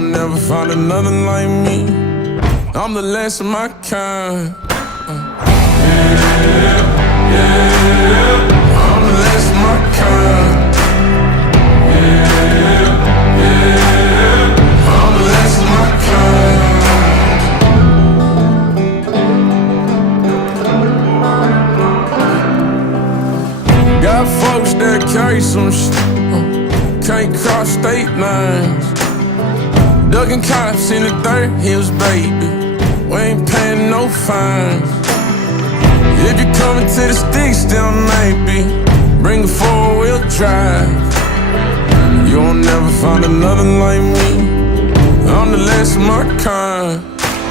You'll never find another like me. I'm the last of my kind. I'm the last of my kind. I'm the last of my kind. Got folks that carry some shit, can't cross state lines. Ducking cops in the dirt hills, baby. We ain't paying no fines. If you're coming to the sticks, then maybe bring a four-wheel drive. You'll never find another like me. I'm the last of my kind.